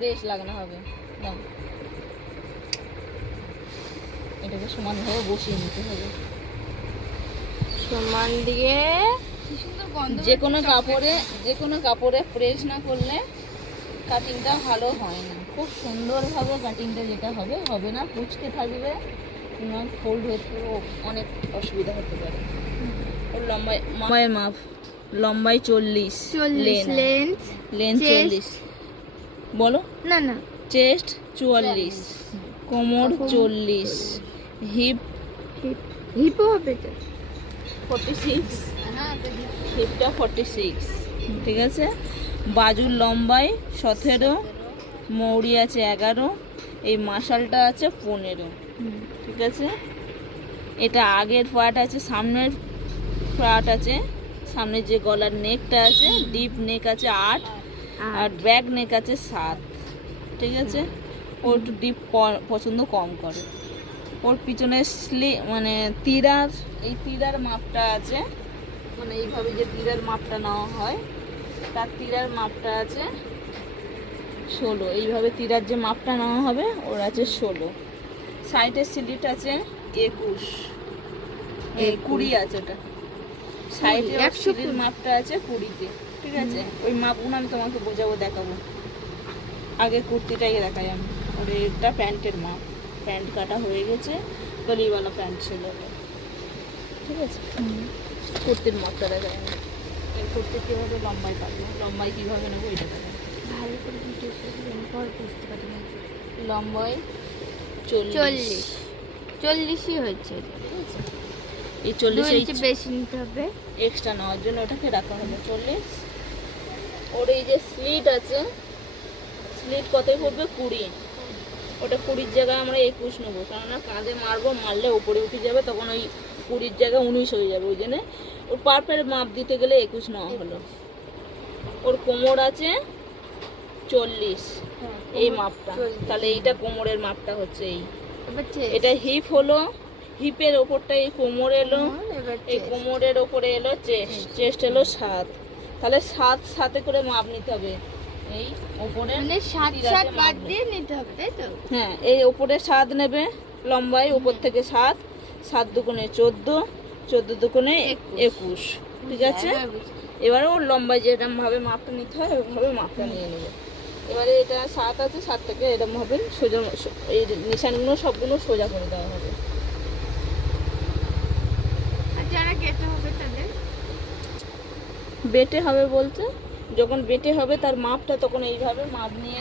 Press লাগানো হবে। দাও, এটাকে সমানভাবে বসিয়ে নিতে হবে। সমান দিয়ে কি সুন্দর গন্ধ। যে কোনো কাপড়ে প্রেস না করলে কাটিংটা ভালো হয় না। খুব সুন্দরভাবে কাটিংটা যেটা হবে না, কুচকে থাকবে, তোমার ফোল্ড হতে অনেক অসুবিধা হতে পারে। ওর লম্বায় মাপ, লম্বায় 40, লেন্থ 40, বলো না না চেস্ট 44, কোমর 40, হিপও হবে তো 46, হিপটা 46, ঠিক আছে। বাজুর লম্বায় 17, মৌরি আছে 11, এই মাশালটা আছে 15, ঠিক আছে। এটা আগের পার্ট আছে, সামনের পার্ট আছে, সামনের যে গলার নেকটা আছে, ডিপ নেক আছে 8, আর ব্যাক নেক আছে 7, ঠিক আছে। ও একটু ডিপ পছন্দ কম করে। ওর পিছনে মানে এই তীরার মাপটা আছে, মানে এইভাবে যে তীরার মাপটা নেওয়া হয়, তার তীরার মাপটা আছে 16। এইভাবে তীরার যে মাপটা নেওয়া হবে ওর আছে 16। সাইডের স্লিট আছে 21, 20 আছে ওটা। সাইডে স্লিটের মাপটা আছে 20-তে, ঠিক আছে। ওই মাপগুলো আমি তোমাকে বোঝাবো, দেখাবো। আগে কুর্তিটাই দেখাই আমি। আর এটা প্যান্টের মাপ, প্যান্ট কাটা হয়ে গেছে, গলিওয়ালা প্যান্ট ছিল, ঠিক আছে। কুর্তির মাপটা দেখাই আমি। এই কুর্তি কীভাবে লম্বাই কাটবো, লম্বাই কীভাবে নেবো ওইটা দেখাই। ভালো করে ভিডিও পর বুঝতে পারি না। লম্বাই 40 হয়েছে, ঠিক আছে। এই 40 বেশি নিতে হবে এক্সট্রা নেওয়ার জন্য ওটাকে রাখা হলো 40। ওর এই যে স্লিট আছে, স্লিট কতই পড়বে 20, ওটা 20-র জায়গায় আমরা 21 নেবো, কেননা কাঁধে মারলে উপরে উঠে যাবে, তখন ওই 20-র জায়গায় 19 হয়ে যাবে। ওই জন্য ওর পারফেক্ট মাপ দিতে গেলে 21 নেওয়া হলো। ওর কোমর আছে 40, এই মাপটা, তাহলে এইটা কোমরের মাপটা হচ্ছে এই। এটা হিপ হলো, হিপের ওপরটা এই কোমর এলো, এই কোমরের ওপরে এলো চেস্ট এলো 7, তাহলে 7 করে মাপ নিতে হবে। এই ওপরে মানে 7 বাদ দিয়ে নিতে হবে, তাই তো? হ্যাঁ, এই ওপরে 7 নেবে লম্বায়, উপর থেকে 7 দুগুণে 14, 14 দুগুণে 21, ঠিক আছে। এবারে ওর লম্বায় যেরকম ভাবে মাপটা নিতে হয় ওইভাবে মাপটা নিয়ে নেবে। এবারে এটা 7 আছে, 7 থেকে এরকম ভাবে সোজা, এই নিশানগুলো সবগুলো সোজা করে দেওয়া হবে। যারা কেটে হবে তাদের বেটে হবে বলতে, যখন বেটে হবে তার মাপটা তখন এইভাবে মাপ নিয়ে